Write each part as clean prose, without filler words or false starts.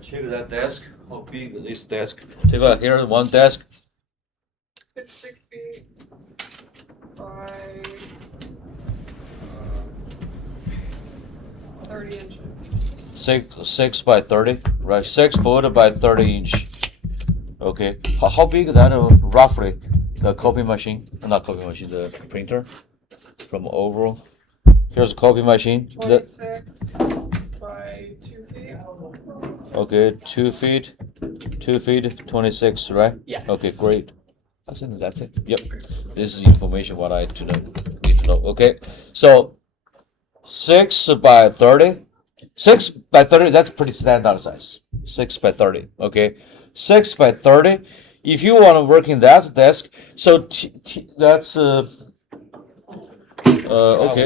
Check that desk. How big is this desk? Take a here one desk. It's 6 feet by 30 inches. Six by 30, right? 6 foot by 30 inch. Okay. How big is that roughly? The copy machine, not copy machine, the printer from overall. Here's a copy machine. 26 by 2 feet. Okay, 2 feet, 2 feet, 26, right? Yes. Okay, great. I think that's it. Yep. This is information what I need to know. Okay, so 6 by 30. 6 by 30, that's pretty standard size. 6 by 30, okay? 6 by 30. If you want to work in that desk, so that's okay.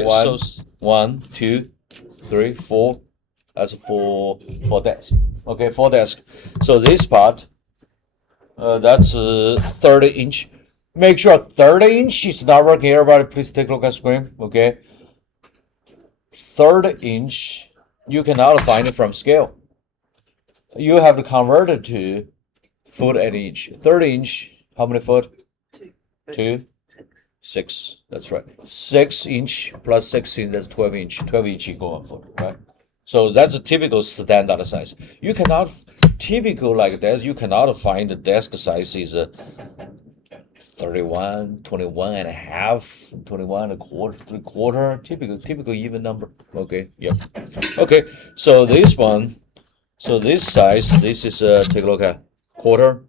So 1, 2, 3, 4. That's four desk. Okay, 4 desk. So this part, that's 30 inch. Make sure 30 inch is not working. Everybody, please take a look at screen. Okay, 30 inch. You cannot find it from scale. You have to convert it to foot and inch. 30 inch, how many foot? 2? 6. That's right. 6 inch plus 16, that's 12 inch. 12 inch equal 1 foot, right? So that's a typical standard size. You cannot, typical like this, you cannot find the desk size is 31, 21 and a half, 21 and a quarter, 3/4, typical even number. Okay, yep. Okay, so this one, so this size, this is, take a look at quarter,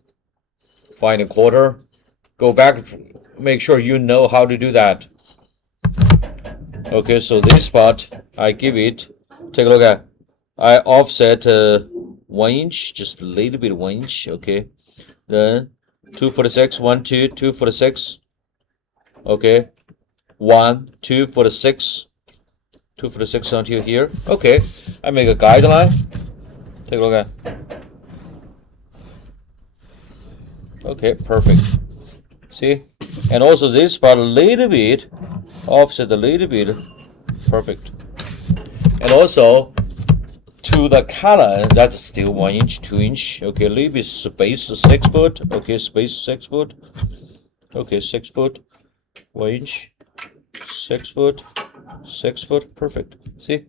find a quarter, go back, make sure you know how to do that. Okay, so this part, I give it, take a look at, I offset 1 inch, just a little bit 1 inch, okay, then 246, 1, 2, 246. Okay, 1, 246, 246 until here. Okay, I make a guideline. Take a look at. Okay, perfect. See, and also this part a little bit, offset a little bit, perfect. And also to the color, that's still 1 inch, 2 inch. Okay, a little bit space 6 foot. Okay, space 6 foot. Okay, 6 foot, 1 inch, 6 foot, 6 foot. Perfect. See,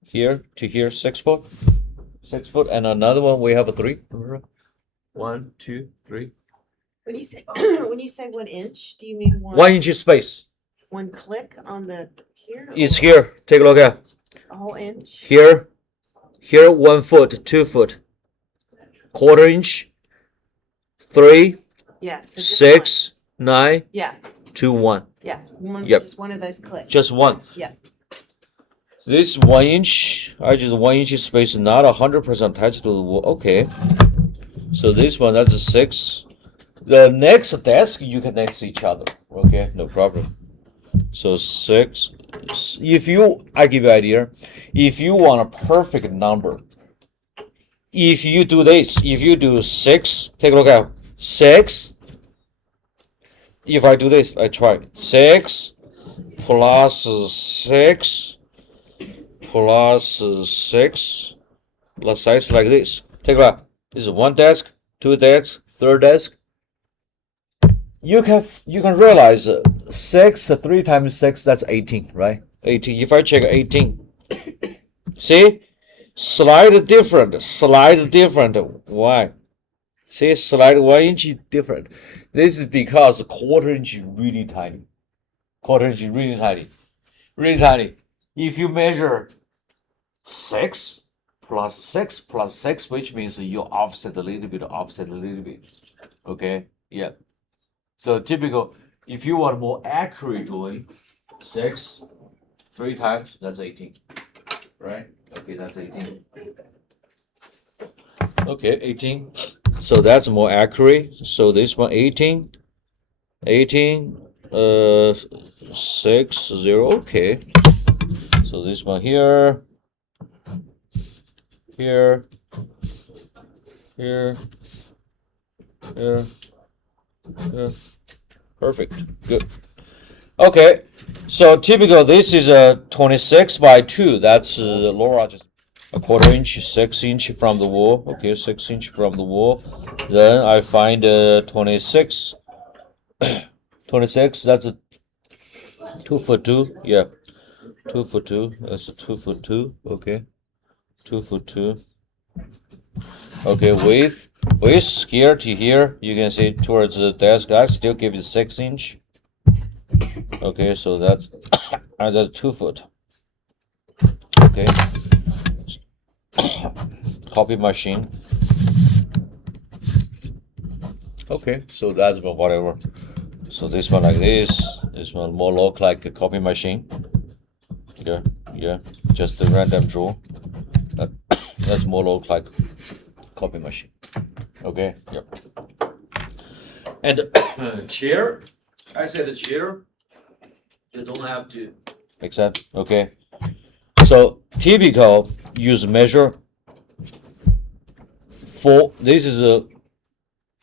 here to here, 6 foot, 6 foot, and another one we have a 3. 1, 2, 3. When you say when you say 1 inch, do you mean 1 inch space. 1 click on the here? It's here. Take a look at A whole inch. here. Here 1 foot, 2 foot, quarter inch, 3, Yeah. So 6, 9, Yeah. 2, 1. Yeah. Yep. Just one of those clicks. Just one. Yeah. This 1 inch, I just 1 inch space, not 100% attached to the wall. Okay. So this one, that's a 6. The next desk, you can next each other. Okay, no problem. So 6. If you, I give you an idea. If you want a perfect number, if you do this, if you do 6, take a look at 6. If I do this, I try 6 plus 6 plus 6 plus size like this. Take a look. This is 1 desk, 2 desks, 3rd desk. You can realize 6 3 times 6, that's 18, right? 18. If I check 18, see, slide different. Why? See, slide 1 inch different. This is because quarter inch is really tiny. Quarter inch is really tiny, really tiny. If you measure 6 plus 6 plus 6, which means you offset a little bit, Okay, yeah. So typical, if you want more accurate drawing, 6, 3 times, that's 18, right? Okay, that's 18. Okay, 18. So that's more accurate. So this one, 18, 6, 0, okay. So this one here, here, here, here. Yeah. Perfect. Good. Okay. So typical, this is a 26 by 2. That's Laura just. a 1/4 inch, 6 inch from the wall. Okay, 6 inch from the wall. Then I find 26. 26. That's a 2'2". Yeah, 2'2". That's a 2'2". Okay, 2'2". Okay, width here to here. You can see towards the desk. I still give it 6 inch. Okay, so that's that's 2 foot. Okay. Copy machine. Okay, so that's whatever. So this one like this one more look like a copy machine. Yeah, just a random draw. That's more look like copy machine. Okay, yep. And chair, I said the chair, you don't have to. Make sense? Okay. So typical use measure. This is a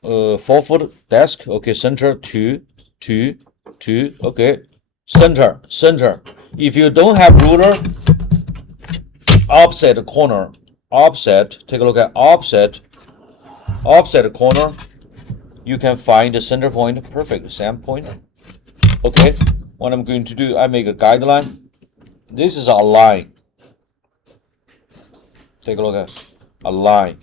4-foot desk. Okay, center 2, 2, 2. Okay, center. If you don't have ruler, opposite corner, offset. Take a look at offset corner. You can find the center point. Perfect, same point. Okay, what I'm going to do, I make a guideline. This is a line. Take a look at a line.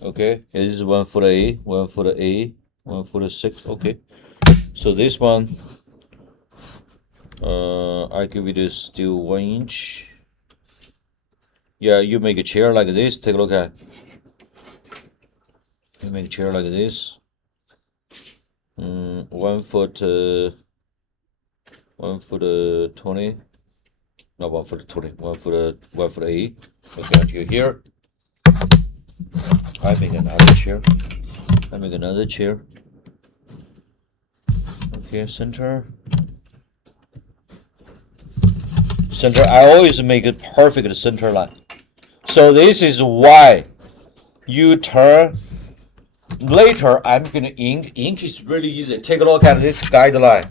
Okay, this is 1 foot A, 1 foot A, 1 foot 6. Okay, so this one, I give it still 1 inch. Yeah, you make a chair like this. Take a look at. You make a chair like this. 1 foot, 1 foot 20. Not 1 foot 20. 1 foot 8. Okay, until here. I make another chair. Okay, center. I always make it perfect center line. So this is why you turn. Later, I'm gonna ink. Ink is really easy. Take a look at this guideline.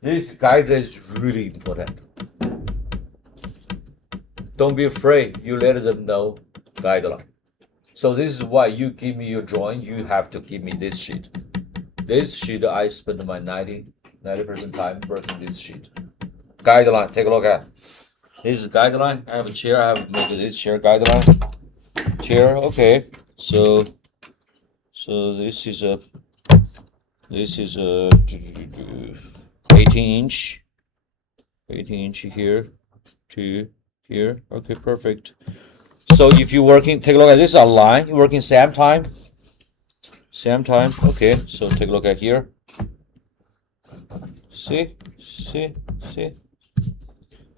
This guideline is really important. Don't be afraid. You let them know guideline. So this is why you give me your drawing. You have to give me this sheet. This sheet I spend my 90% time working this sheet. Guideline. Take a look at. This is guideline. I have a chair. I have made this chair guideline. Chair. Okay. So this is a 18 inch here to here. Okay, perfect. So if you're working, take a look at this, a line. You're working same time. Okay, so take a look at here. See.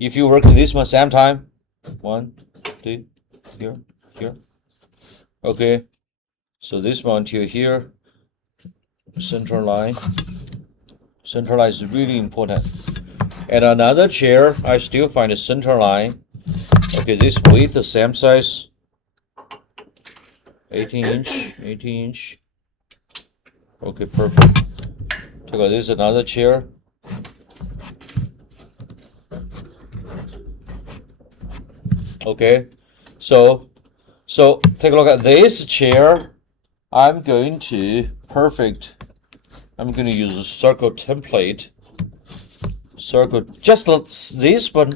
If you work in this one same time, 1, 2, here. Okay, so this one to here, center line is really important. And another chair, I still find a center line. Okay, this width the same size, 18 inch. Okay, perfect. Take a look, this is another chair. Okay, so take a look at this chair. I'm going to use a circle template. Just this one.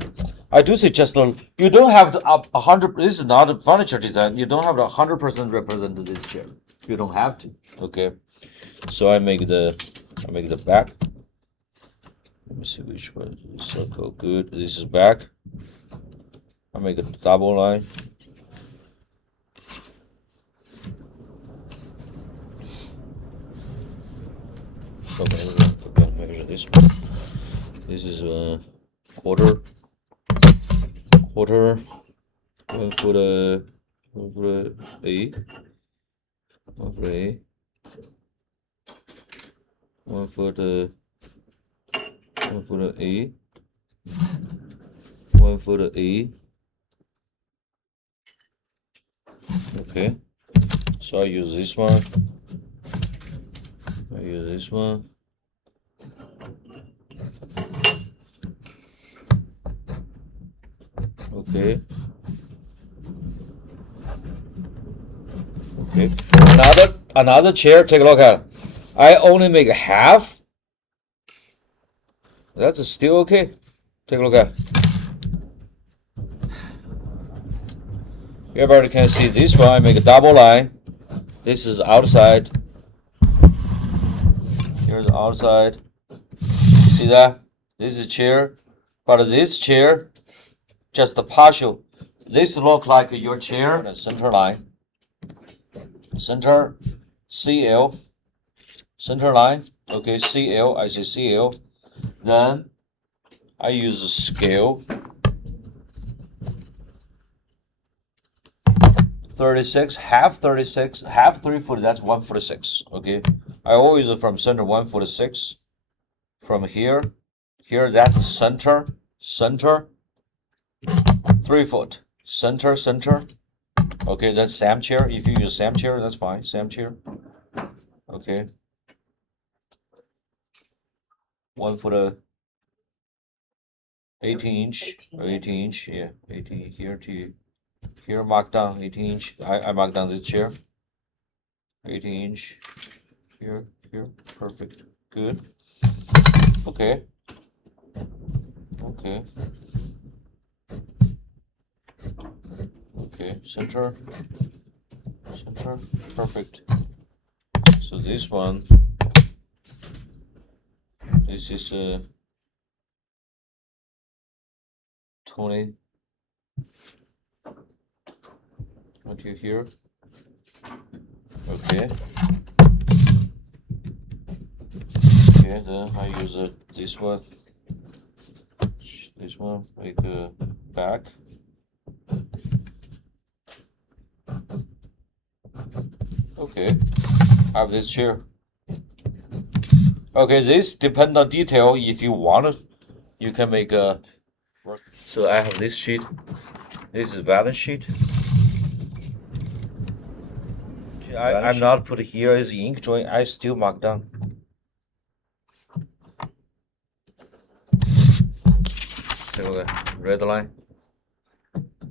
I do say just you don't have to 100. This is not a furniture design. You don't have to 100% represent this chair. You don't have to. Okay, so I make the back. Let me see which one. Circle, good. This is back. I make a double line. Forget measure this one. This is a quarter. 1 foot A. 1 foot A. 1 foot A. 1 foot A. 1 foot A. Okay, so I use this one. Okay, Okay. Another chair. Take a look at it. I only make half. That's still okay. Take a look at it. Everybody can see this one. I make a double line. This is outside. Here's the outside. See that? This is chair. But this chair, just a partial. This look like your chair. The center line. Center CL. Center line. Okay, CL. I say CL. Then I use a scale. 36, half 36, half 3 foot, that's 146. Okay. I always from center 146. From here, that's center, 3 foot. Center. Okay, that's Sam chair. If you use Sam chair, that's fine. Sam chair. Okay. 1 foot 18 inch. 18 inch, yeah. 18 here to here, mark down 18 inch. I mark down this chair. 18 inch. Here. Perfect. Good. Okay. Center. Perfect. So this one. This is 20 here. Okay. Then I use this one. This one make a back. Okay. I have this chair. Okay, this depend on detail. If you want it, you can make a. So I have this sheet. This is balance sheet. I'm not put here as ink joint. I still mark down. Red line.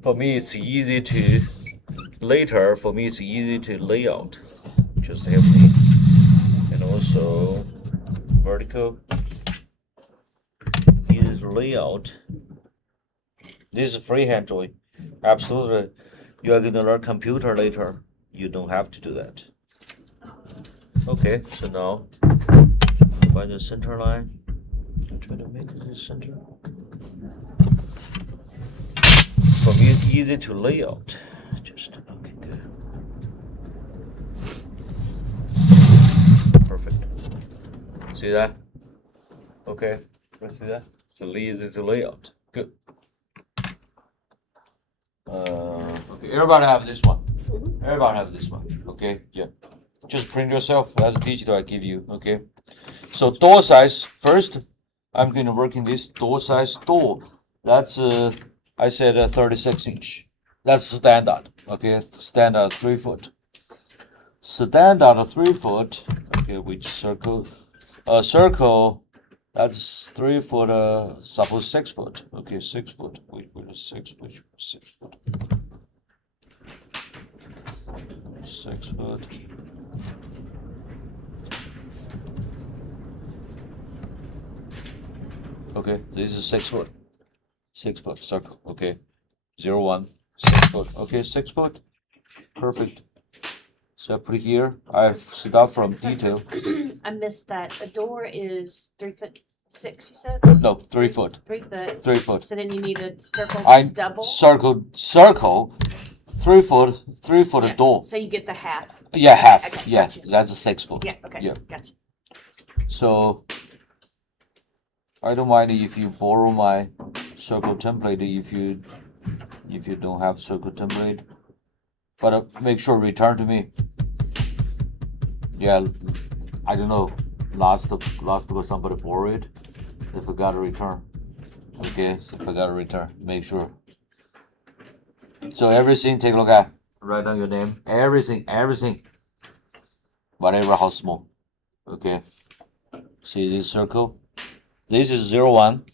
For me, it's easy to later. For me, it's easy to lay out. Just help me. And also vertical is layout. This is freehand joint. Absolutely. You are gonna learn computer later. You don't have to do that. Okay, so now find the center line. I'm trying to make this center. For me, it's easy to lay out. Just okay, good. Perfect. See that? Okay, let's see that. It's easy to lay out. Good. Okay, everybody have this one. Everybody have this one. Okay, yeah. Just print yourself. That's digital I give you. Okay. So door size first. I'm going to work in this door size door. That's I said 36 inch. That's standard. Okay, standard 3 foot. Standard 3 foot. Okay, which circle? Circle. That's 3 foot. Suppose 6 foot. Okay, 6 foot. Wait, 6 foot. 6 foot. 6 foot. Okay, this is 6 foot. 6 foot circle. Okay, 0, 1, 6 foot. Okay, 6 foot. Perfect. So I put it here. I've start from detail. I missed that. The door is 3'6", you said? No, 3 foot. 3 foot. 3 foot. So then you need a circle I that's double. circle 3 foot. 3 foot Yeah, door. so you get the half. Yeah, half. Okay, Yes, gotcha. that's a 6 foot. Yeah. Okay. Yeah. Gotcha. So I don't mind if you borrow my circle template if you don't have circle template, but make sure return to me. Yeah, I don't know. Last week somebody borrowed it. They forgot to return. Okay, so forgot to return. Make sure. So everything, take a look at. Write down your name. Everything. Whatever, how small. Okay. See this circle? This is 0, 1.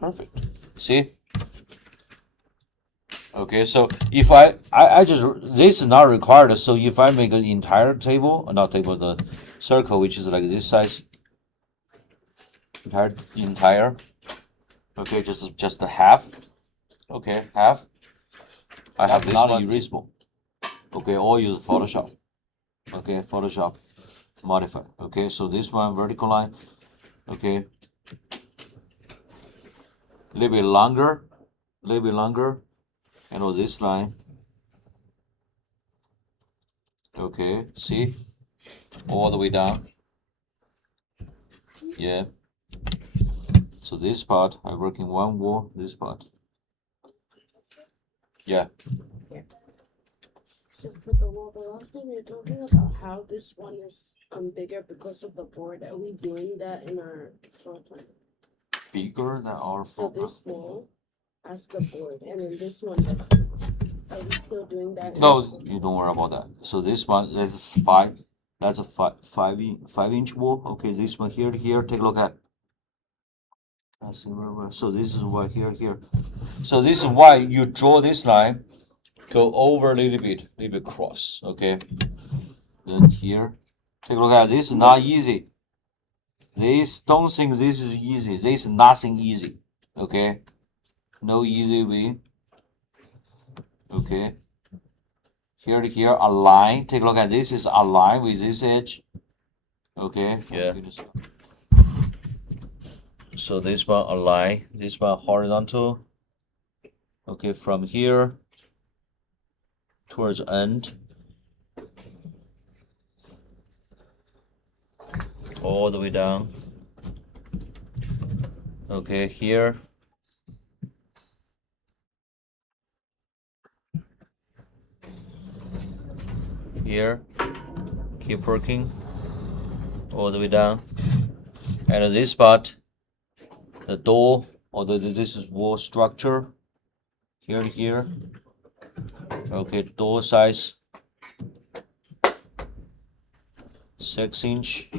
Perfect. See? Okay, so if I just this is not required. So if I make an entire table, not table, the circle, which is like this size, entire. Okay, just a half. Okay, half. I have this not one erasable. Okay, or use Photoshop. Okay, Photoshop, modify. Okay, so this one vertical line. Okay, a little bit longer, and on this line. Okay, see, all the way down. Yeah. So this part I work in one wall. This part. Yeah. So for the wall, the last time you're talking about how this one is bigger because of the board. Are we doing that in our floor plan? Bigger than our So floor plan. this wall has the board, and then this one does. Are we still doing that? No, you don't worry about that. So this one, this is five. That's a 5-inch wall. Okay, this one here to here. Take a look at. So this is why here. So this is why you draw this line, go over a little bit cross. Okay. Then here, take a look at this. Is not easy. This don't think this is easy. This is nothing easy. Okay. No easy way. Okay. Here to here, a line. Take a look at this. Is a line with this edge. Okay. Yeah. So this one a line. This one horizontal. Okay, from here towards end. All the way down. Okay, here. Here. Keep working. All the way down. And this spot, the door, or this is wall structure. Here to here. Okay, door size 6-inch.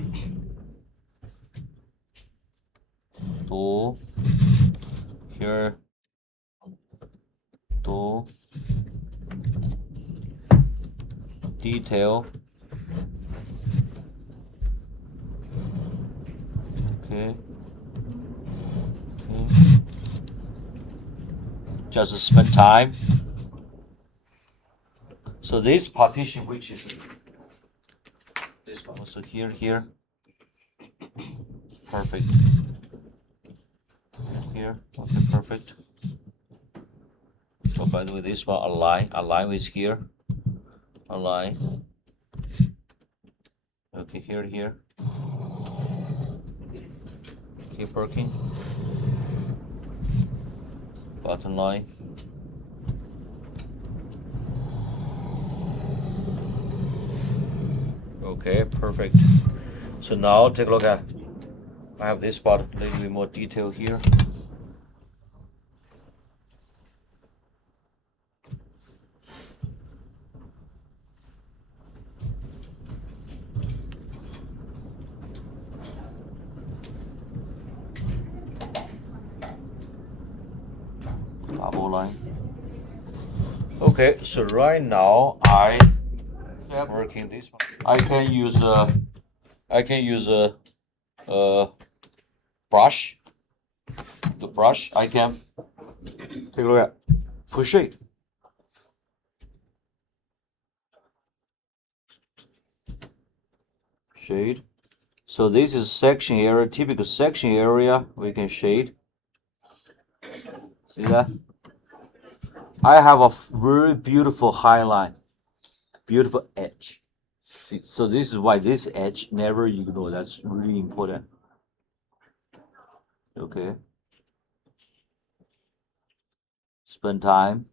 Door. Here. Door. Detail. Okay. Just spend time. So this partition, which is this one, also here, perfect. Here, okay, perfect. Oh, by the way, this one align with here, align. Okay, here. Keep working. Bottom line. Okay, perfect. So now take a look at. I have this spot a little bit more detail here. Double line. Okay, so right now I am working this one. I can use a brush. The brush I can take a look at. Push it. Shade. So this is section area, typical section area. We can shade. See that? I have a very beautiful highline, beautiful edge. See, so this is why this edge never ignore. That's really important. Okay. Spend time.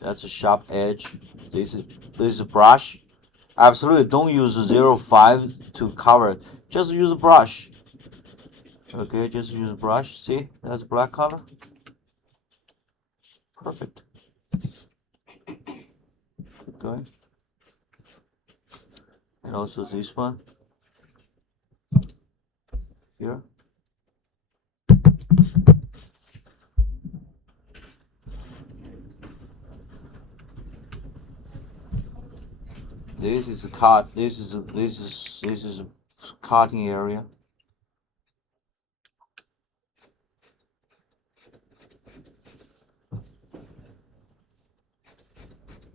That's a sharp edge. This is a brush. Absolutely don't use 0.5 to cover it. Just use a brush. Okay, just use a brush. See, that's black color. Perfect. Keep going. And also this one. Here. This is a cut. This is a cutting area.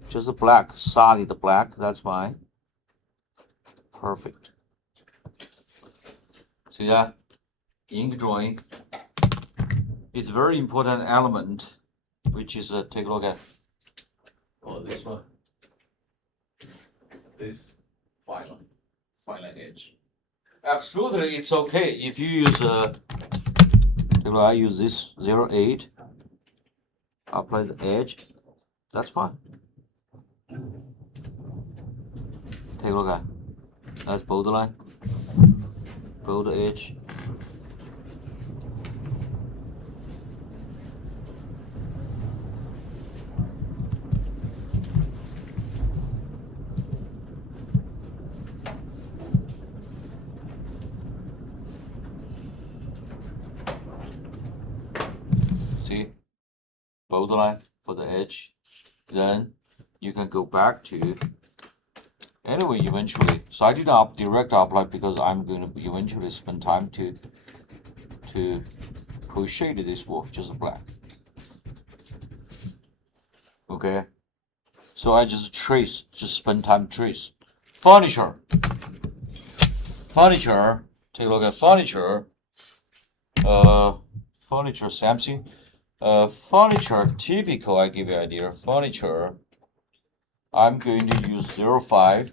Just a black, solid black. That's fine. Perfect. See that? Ink drawing. It's a very important element, which is take a look at. Oh, this one. This final edge. Absolutely, it's okay if you use I use this 0.8. Apply the edge. That's fine. Take a look at. That's borderline. Border edge. See, borderline for the edge. Then you can go back to anyway eventually. So I did not direct apply because I'm going to eventually spend time to crochet this wall just black. Okay. So I just trace, just spend time trace. Furniture. Furniture. Take a look at furniture. Furniture Samsung. Furniture typical. I give you an idea. Furniture. I'm going to use 0.5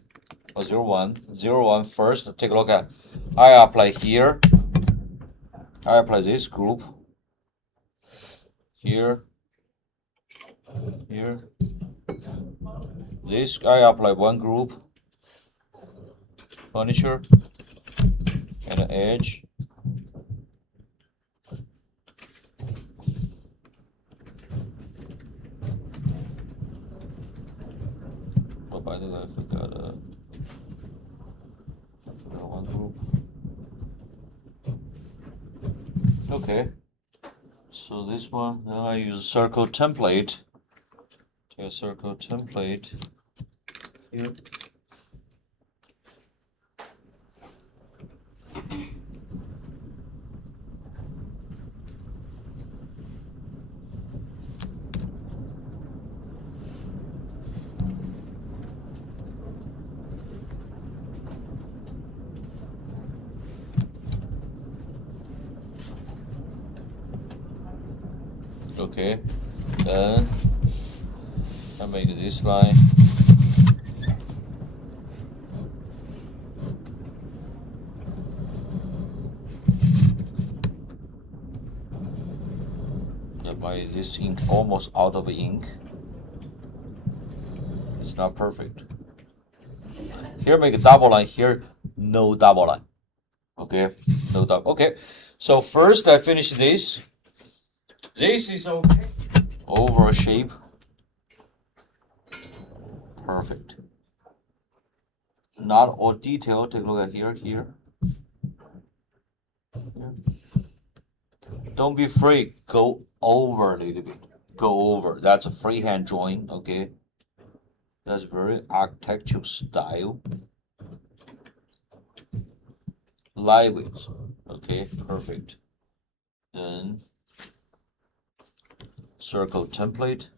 or 0.1. 0.1 first. Take a look at. I apply here. I apply this group. Here. Here. This I apply one group. Furniture. And an edge. Oh, by the way, I forgot one group. Okay. So this one, then I use a circle template. Take a circle template here. Okay, then I make this line. My this ink almost out of ink. It's not perfect. Here make a double line. Here no double line. Okay, no double. Okay, so first I finish this. This is okay. Over shape. Perfect. Not all detail. Take a look at here, here. Don't be afraid. Go over a little bit. Go over. That's a freehand drawing. Okay. That's very architectural style. Lightweight. Okay. Perfect. Then circle template.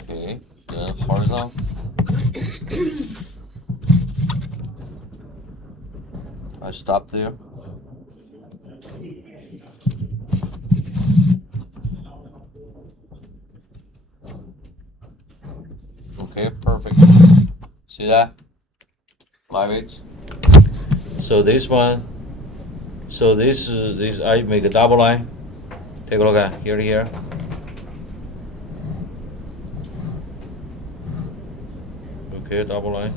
Okay, then horizontal. I stop there. Okay, perfect. See that? Lightweight. So this one. So this is this. I make a double line. Take a look at here to here. Okay, double line.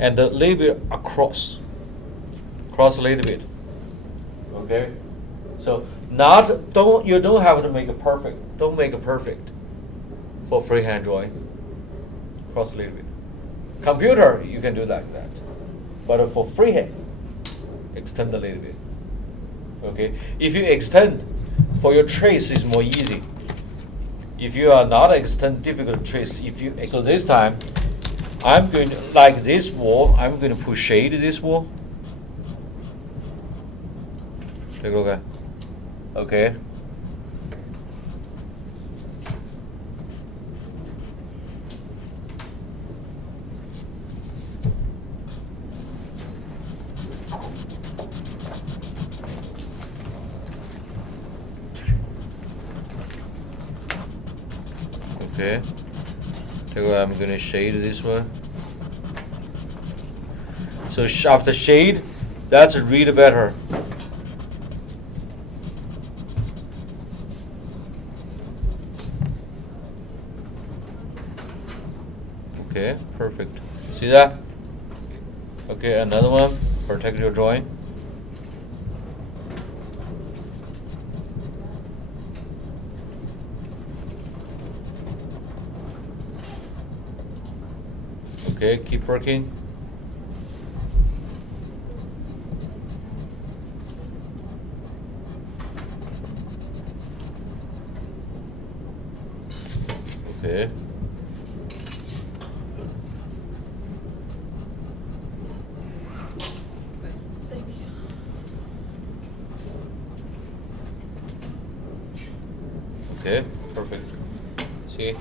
And a little bit across. Cross a little bit. Okay. So you don't have to make it perfect. Don't make it perfect for freehand drawing. Cross a little bit. Computer, you can do like that. But for freehand, extend a little bit. Okay, if you extend, for your trace is more easy. If you are not extend difficult trace, so this time, I'm going to, like this wall, I'm going to put shade this wall. Take a look at. Okay. Okay. Take a look, I'm gonna shade this one. So after shade, that's read better. Okay, perfect. See that? Okay, another one. Protect your drawing. Okay, keep working. Okay. Thank you. Okay, perfect. See?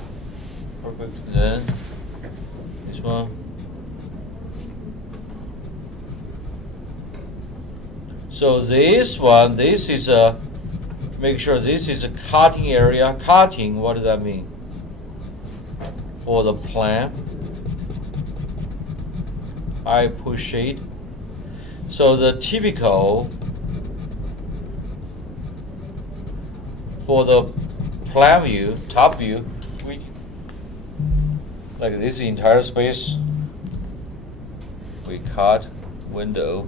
Perfect. Then this one. So this one, this is a, make sure this is a cutting area. Cutting, what does that mean? For the plan, I push shade. So the typical for the plan view, top view, we like this entire space, we cut window.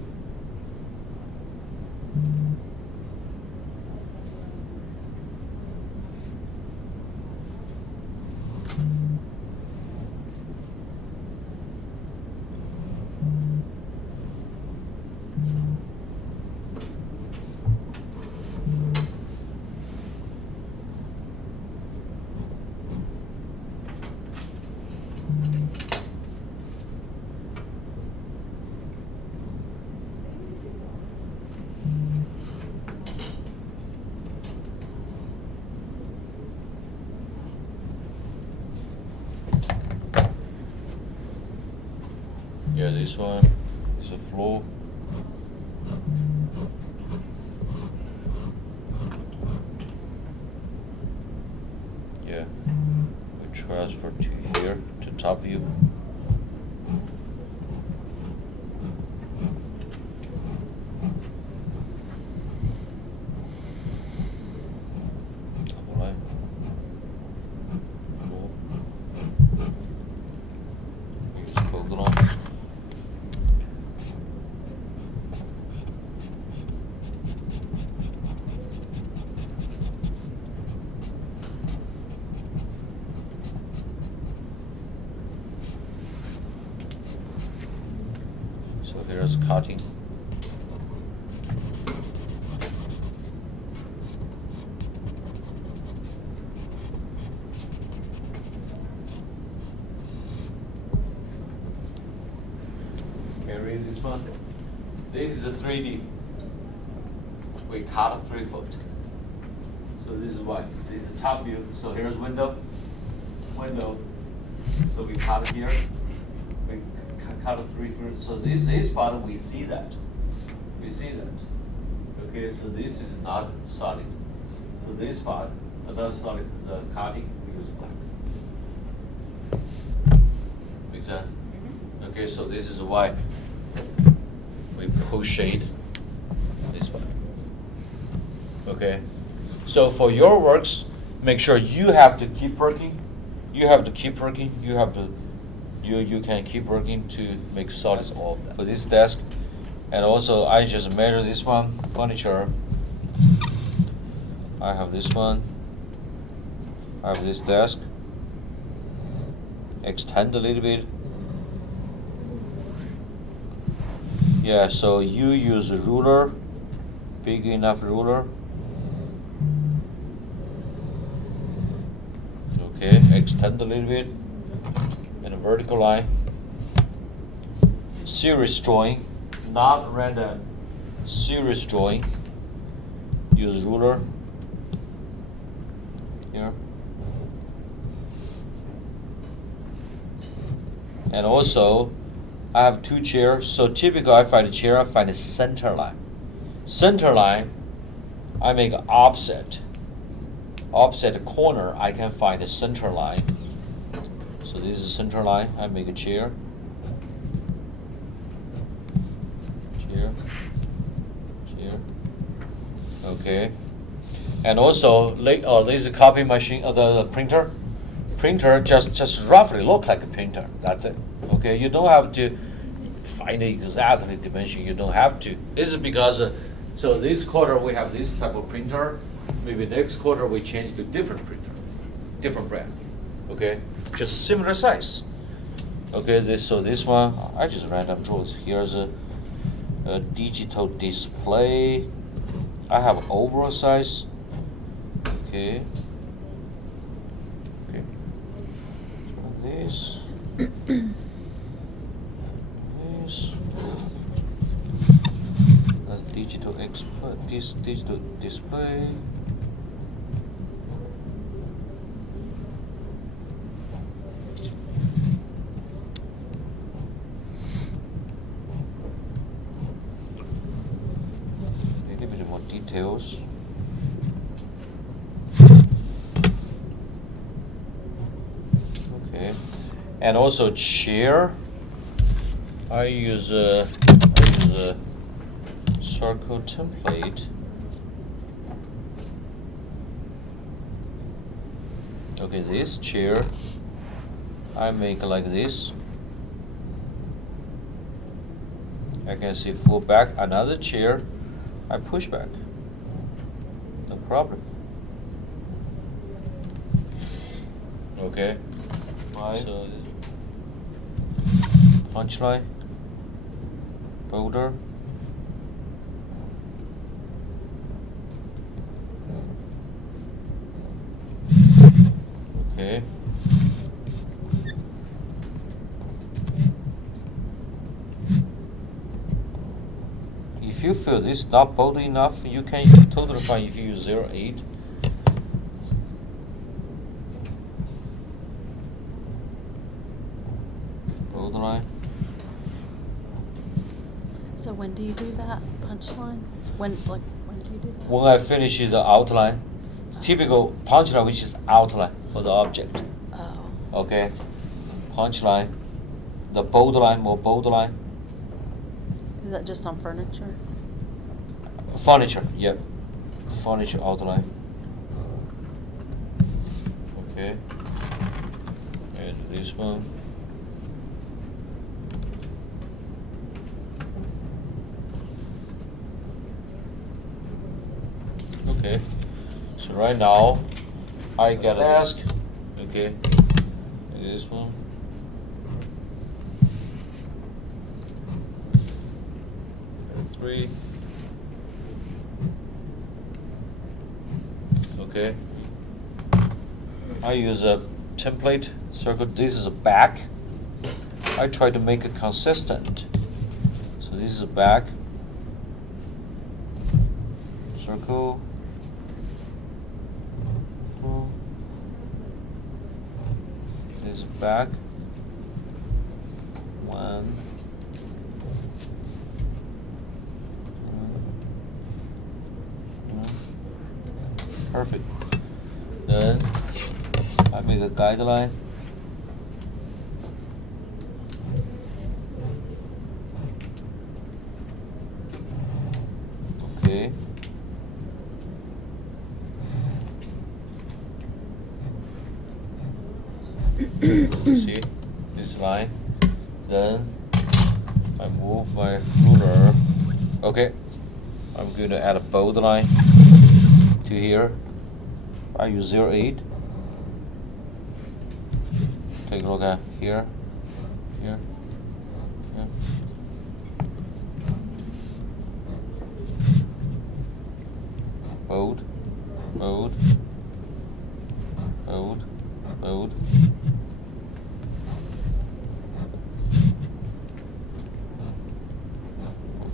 Yeah, this one is a floor. Yeah, we transfer to here, to top view. Alright. Floor. Use polygon. So here's cutting. Carry this one. This is a 3D. We cut a 3 foot. So this is why. This is the top view. So here's window. Window. So we cut it here. We cut a 3 foot. So this part we see that. We see that. Okay, so this is not solid. So this part, another solid, the cutting we use black. Make sense? Okay, so this is why we push shade this part. Okay, so for your works, make sure you have to keep working. You have to keep working. You have to, you can keep working to make solid for this desk. And also, I just measure this one furniture. I have this one. I have this desk. Extend a little bit. Yeah, so you use a ruler, big enough ruler. Okay, extend a little bit in a vertical line. Series drawing, not random. Series drawing. Use ruler here. And also, I have two chairs. So typically, I find a chair. I find a center line. Center line, I make opposite. Opposite corner, I can find a center line. So this is center line. I make a chair. Chair. Chair. Okay. And also, this is a copy machine. The printer. Printer just roughly look like a printer. That's it. Okay. You don't have to find the exactly dimension. You don't have to. This is because so this quarter we have this type of printer. Maybe next quarter we change to different printer, different brand. Okay, just similar size. Okay, this one I just random draws. Here's a digital display. I have overall size. Okay. Okay. So this. This. Digital digital display. A little bit more details. Okay, and also chair. I use a circle template. Okay, this chair I make like this. I can see full back. Another chair I push back. No problem. Okay. Fine. So punchline, boulder. Okay. If you feel this is not bold enough, you can totally fine if you use 0.8. Bold line. So when do you do that punchline? When do you do that? When I finish the outline, typical punchline which is outline for the object. Oh. Okay, punchline, the bold line, more bold line. Is that just on furniture? Furniture, yep. Furniture outline. Okay. And this one. Okay. So right now, I got a desk. Okay. And this one. And 3. Okay. I use a template circle. This is a back. I try to make it consistent. So this is a back. Circle. This is back. 1. Perfect. Then I make a guideline. Okay. See this line. Then I move my ruler. Okay. I'm going to add a bold line to here. I use 0.8. Take a look at here, here, here. Hold.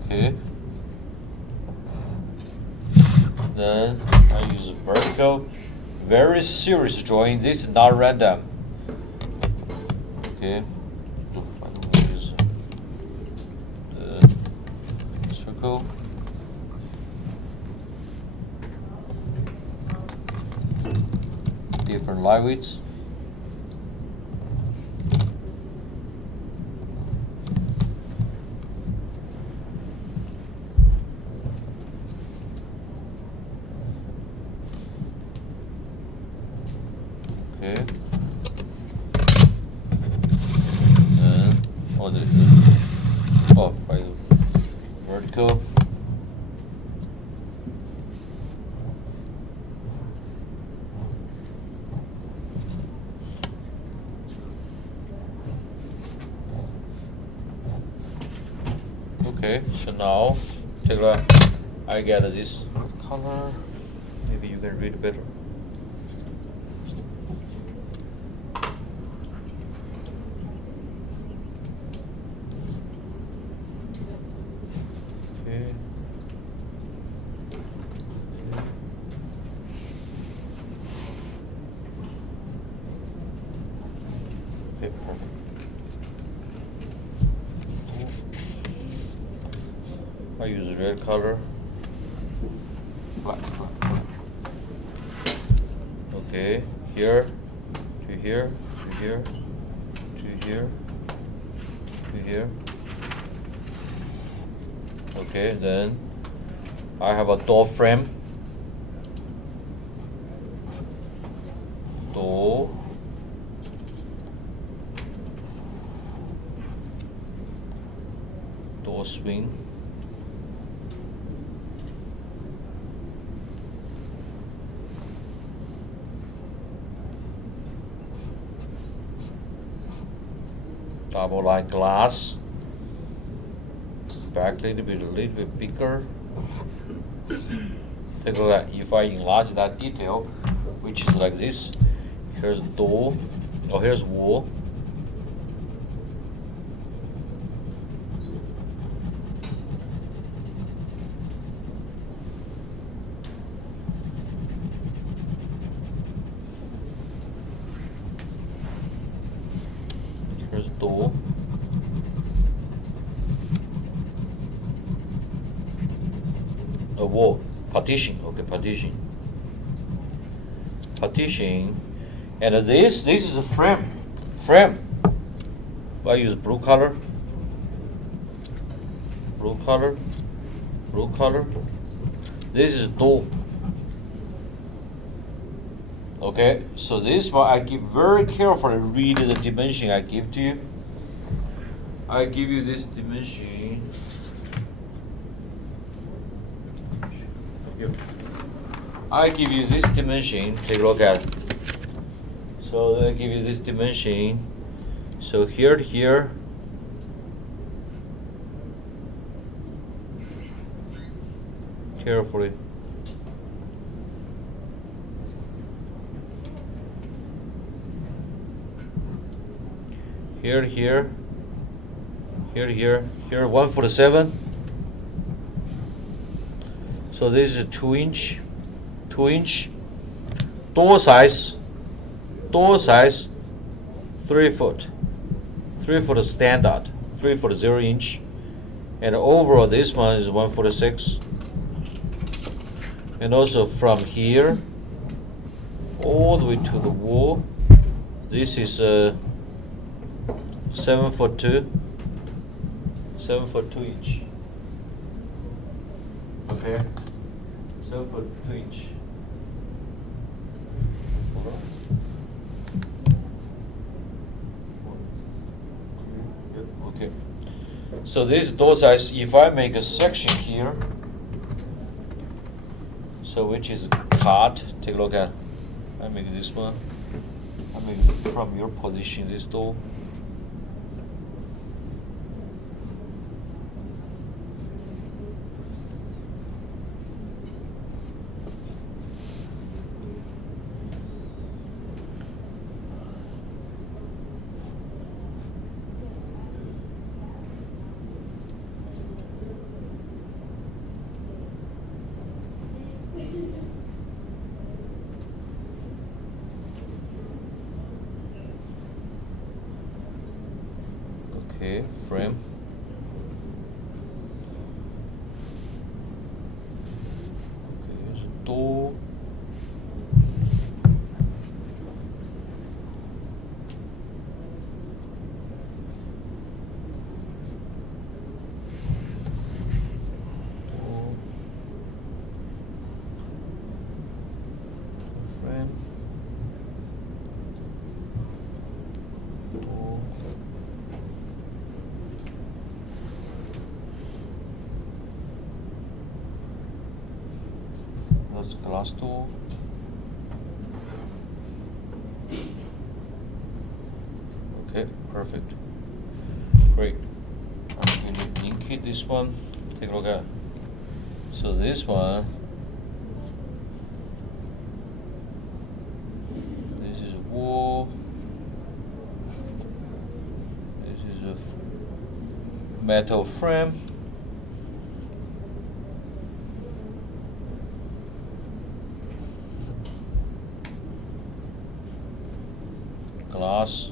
Okay. Then I use vertical. Very serious drawing. This is not random. Okay. I will use the circle. Different line widths. Okay. Then by the vertical. Okay, so now take a look. I get this color. Maybe you can read better. Okay. Okay, perfect. I use red color. Black. Okay, here, to here, to here, to here, to here. Okay, then I have a door frame. Door swing. Double line glass. Back a little bit bigger. Take a look at if I enlarge that detail, which is like this. Here's door, here's wall. Here's door. A wall, partition, okay, partition. And this is a frame. I use blue color. This is door. Okay, so this one I give very carefully read the dimension I give to you. I give you this dimension. I give you this dimension, take a look at it. So I give you this dimension. So here to here. Carefully. Here to here. Here to here. Here 147. So this is 2 inch. Door size 3 foot. 3 foot standard. 3 foot 0 inch. And overall this one is 146. And also from here all the way to the wall, this is 7 foot 2. 7 foot 2 inch. Okay. 7 foot 2 inch. Okay. So this door size, if I make a section here, so which is cut, take a look at, I make this one. I make it from your position, this door. Okay, frame. Okay, so door. Door. Frame. Door. That's glass door. Okay, perfect. Great. I'm going to ink this one. Take a look at. So this one, this is a wall. This is a metal frame. Glass.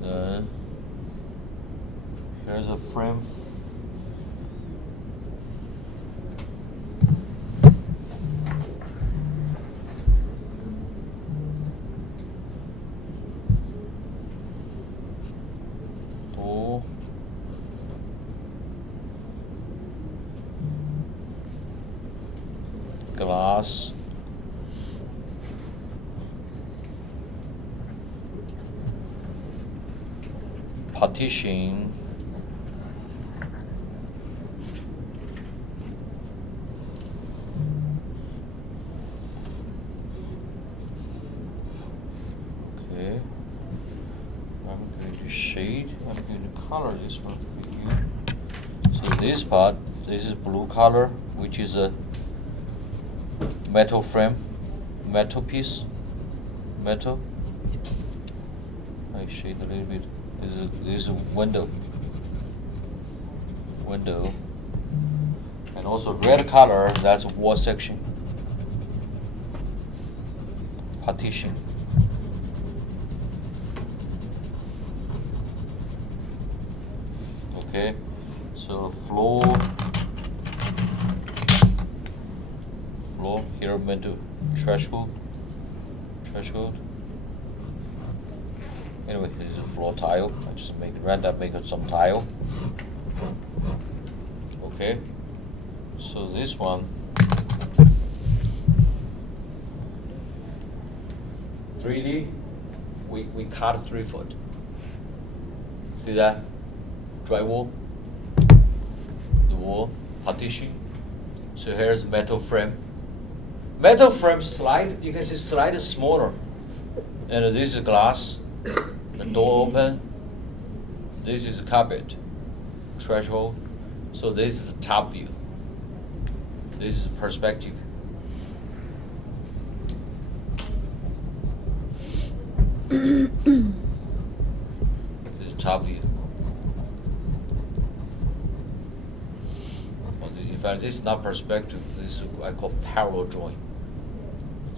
Then here's a frame. Door. Glass. Partition. Okay. I'm going to shade. I'm going to color this one for you. So this part, this is blue color, which is a metal frame, metal piece, metal. I shade a little bit. This is a window, and also red color. That's wall section, partition. Okay, so floor here meant to threshold. Anyway, this is a floor tile. I just make some tile. Okay, so this one, 3D, we cut 3 foot. See that? Drywall, the wall, partition. So here's metal frame. Metal frame slide, you can see slide is smaller. And this is glass. The door open. This is carpet, threshold. So this is top view. This is perspective. This is top view. In fact, this is not perspective. This is I call parallel drawing.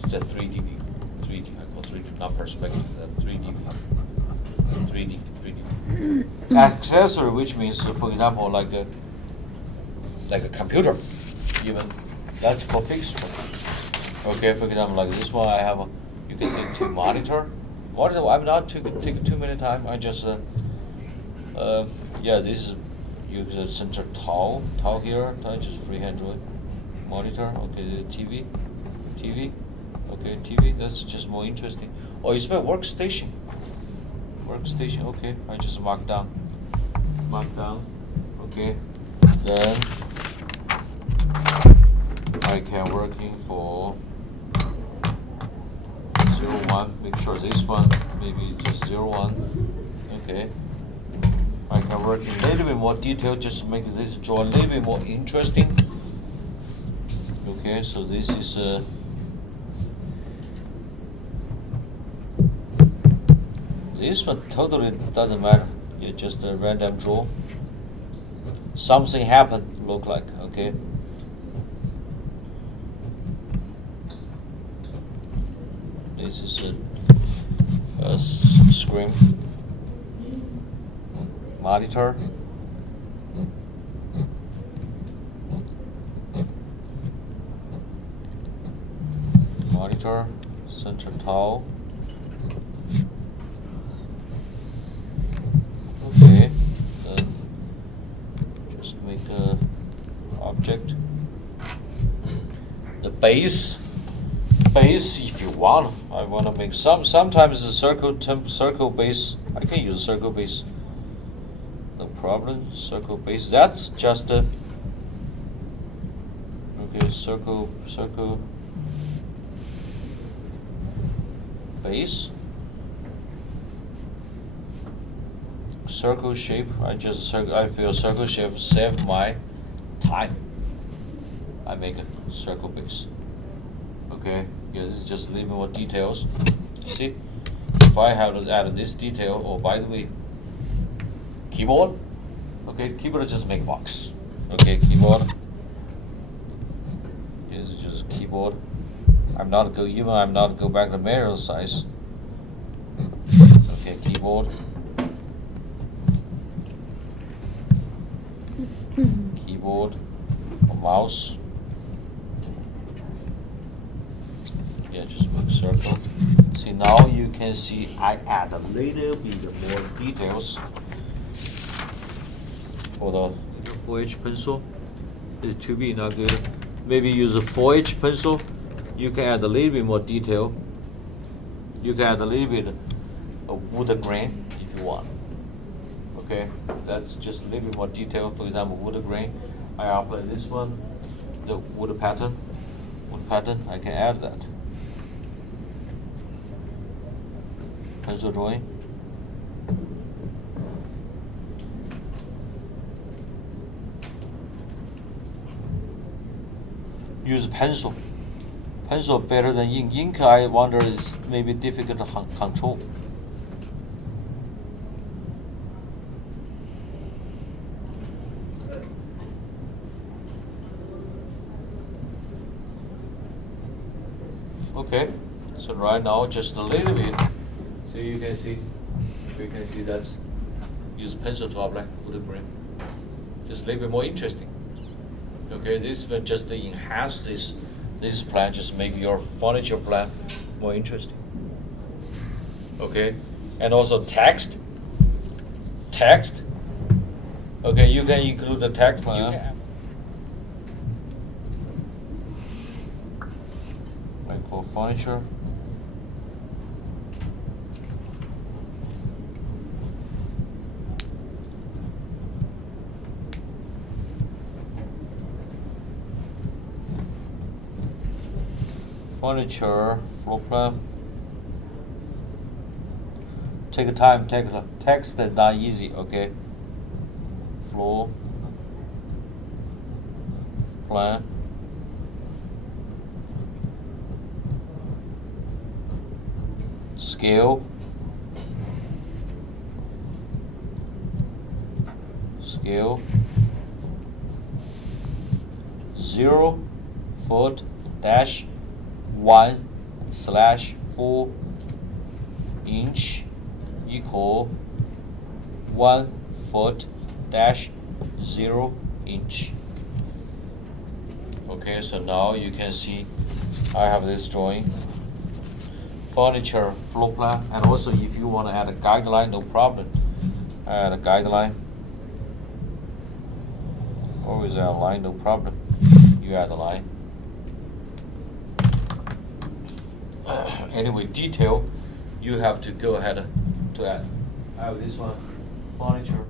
It's a 3D view. 3D. I call 3D, not perspective. That's 3D view. 3D. Accessory, which means, for example, like a computer, even that's for fixture. Okay, for example, like this one, I have you can see 2 monitor. I'm not taking too many time. I just yeah, this is use a center towel here. I just freehand draw it. Monitor. Okay, the TV. Okay, TV. That's just more interesting. Oh, you spell workstation. Okay, I just mark down. Okay, then I can working for 0-1. Make sure this one maybe just 0-1. Okay, I can work in a little bit more detail just to make this draw a little bit more interesting. Okay, so this is this one totally doesn't matter. You just a random draw. Something happened, look like, okay. This is a screen monitor. Monitor, center towel. Okay, then just make a object. The base, if you want, I want to make sometimes the circle base. I can use circle base. No problem. Circle base. That's just a okay. Circle base. Circle shape. I feel circle shape save my time. I make a circle base. Okay, yeah, this is just a little more details. See, if I have to add this detail, oh, by the way, keyboard. Okay, keyboard just make box. Okay, keyboard. This is just keyboard. I'm not go back to manual size. Okay, keyboard. Keyboard, a mouse. Yeah, just make a circle. See, now you can see I add a little bit more details for the 4H pencil. It's 2B, not good. Maybe use a 4H pencil. You can add a little bit more detail. You can add a little bit of wood grain if you want. Okay, that's just a little bit more detail. For example, wood grain. I apply this one, the wood pattern. I can add that. Pencil drawing. Use pencil. Pencil better than ink. Ink, I wonder, is maybe difficult to control. Okay, so right now just a little bit. So you can see that's use pencil to apply wood grain. Just a little bit more interesting. Okay, this will just enhance this plan, just make your furniture plan more interesting. Okay, and also text. Okay, you can include the text plan. Like for furniture. Furniture, floor plan. Take time, text is not easy, okay? Floor plan. Scale. 0 foot dash 1/4 inch equal 1 foot dash 0 inch. Okay, so now you can see I have this drawing. Furniture floor plan, and also if you want to add a guideline, no problem. Add a guideline. Always add a line, no problem. You add a line. Anyway, detail, you have to go ahead to add. I have this one, furniture.